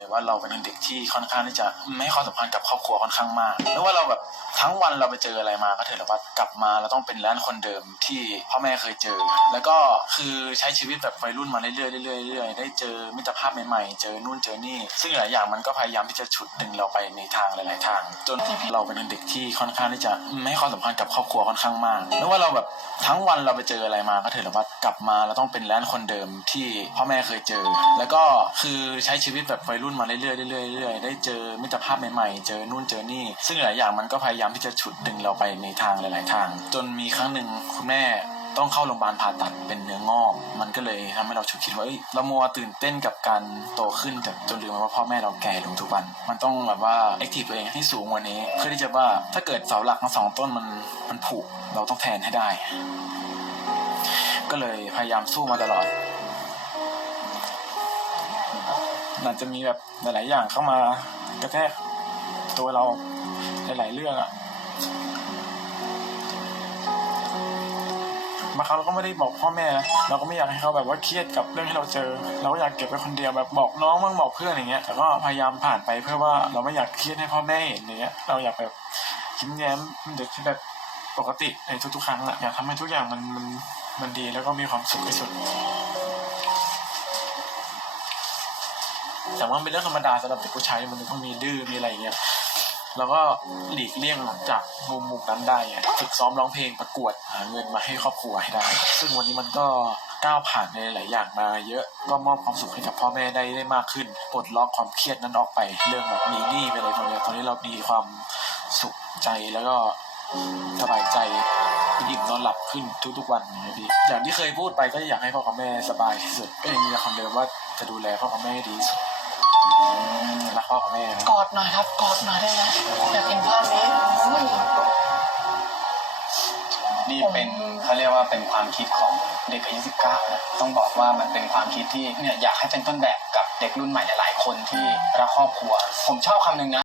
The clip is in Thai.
แต่ว่าเราเป็นเด็กที่ค่อนข้างที่จะไม่ให้ความสำคัญกับครอบครัวค่อนข้างมากไม่ว่าเราแบบทั้งวันเราไปเจออะไรมาก็เถอะแต่ว่ากลับมาเราต้องเป็นร้านคนเดิมที่พ่อแม่เคยเจอ แล้วก็คือใช้ชีวิตแบบวัยรุ่นมาเรื่อยๆเรื่อยๆเรื่อยๆได้เจอมิตรภาพใหม่ๆ เจอนู่นเจอนี่ ซึ่งหลายอย่างมันก็พยายามที่จะฉุดดึงเราไปในทางหลายๆทาง จนเราเป็นเด็กที่ค่อนข้างที่จะไม่ให้ความสำคัญกับครอบครัวค่อนข้างมากไม่ว่าเราแบบทั้งวันเราไปเจออะไรมาก็เถอะแต่ว่ากลับมาเราต้องเป็นร้านคนเดิมที่พ่อแม่เคยเจอ แล้วก็คือใช้ชีวิตแบบวัยรุ่นุ่นมาเรื่อยๆเรื่อยๆเรื่อยๆได้เจอมิตรภาพใหม่ๆ เจอนู่นเจอนี่ ซึ่งหลายอย่างมันก็พยายามที่จะฉุดดึงเราไปในทางหลาย ๆ ทาง จนมีครั้งหนึ่งคุณแม่ต้องเข้าโรงพยาบาลผ่าตัดเป็นเนื้องอก มันก็เลยทำให้เราฉุกคิดว่าเรามัวตื่นเต้นกับการโตขึ้นแต่จนลืมไปว่าพ่อแม่เราแก่ลงทุกวัน มันต้องแบบว่าแอคทีฟตัวเองให้สูงกว่านี้ เพื่อที่จะว่าถ้าเกิดเสาหลักทั้งสองต้นมันมันผุเราต้องแทนให้ได้ ก็เลยพยายามสู้มาตลอด มันจะมีแบบหลาย ๆ อย่างเข้ามากระแทกตัวเราหลาย ๆ เรื่องอะบางครั้งเราก็ไม่ได้บอกพ่อแม่นะเราก็ไม่อยากให้เขาแบบว่าเครียดกับเรื่องที่เราเจอ เราก็อยากเก็บไว้คนเดียวแบบบอกน้องบ้างบอกเพื่อนอย่างเงี้ยแต่ก็พยายามผ่านไปเพื่อว่าเราไม่อยากเครียดให้พ่อแม่เห็นอย่างเงี้ยเราอยากแบบยิ้มแย้มเป็นเด็กที่แบบปกติในทุกๆครั้งอะอยากทำให้ทุกอย่างมันมันมันดีแล้วก็มีความสุขที่สุด แต่ว่าเป็นเรื่องธรรมดาสำหรับเด็กผู้ชายมันต้องมีดื้อมีอะไรอย่างเงี้ยแล้วก็หลีกเลี่ยงหลังจากมุมมุมนั้นได้ฝึกซ้อมร้องเพลงประกวดหาเงินมาให้ครอบครัวให้ได้ ซึ่งวันนี้มันก็ก้าวผ่านในหลายอย่างมาเยอะก็มอบความสุขให้กับพ่อแม่ได้ได้มากขึ้นปลดล็อกความเครียดนั้นออกไปเรื่องแบบมีหนี้ไปอะไรตรงนี้ตอนนี้เรามีความสุขใจแล้วก็สบายใจอิ่มนอนหลับขึ้นทุกๆวันอย่างเงี้ยพี่อย่างที่เคยพูดไปก็อยากให้พ่อกับแม่สบายที่สุดก็ยังมีคำเดิมว่าจะดูแลพ่อกับแม่ให้ดีที่สุด รักพ่อกับแม่นะกอดหน่อยครับ กอดหน่อยได้ไหมอยากเห็นภาพนี้อุ้ยนี่เป็นเขาเรียกว่าเป็นความคิดของเด็กอายุ19นะต้องบอกว่ามันเป็นความคิดที่เนี่ยอยากให้เป็นต้นแบบกับเด็กรุ่นใหม่หลายๆคนที่รักครอบครัว ผมชอบคำหนึ่งนะ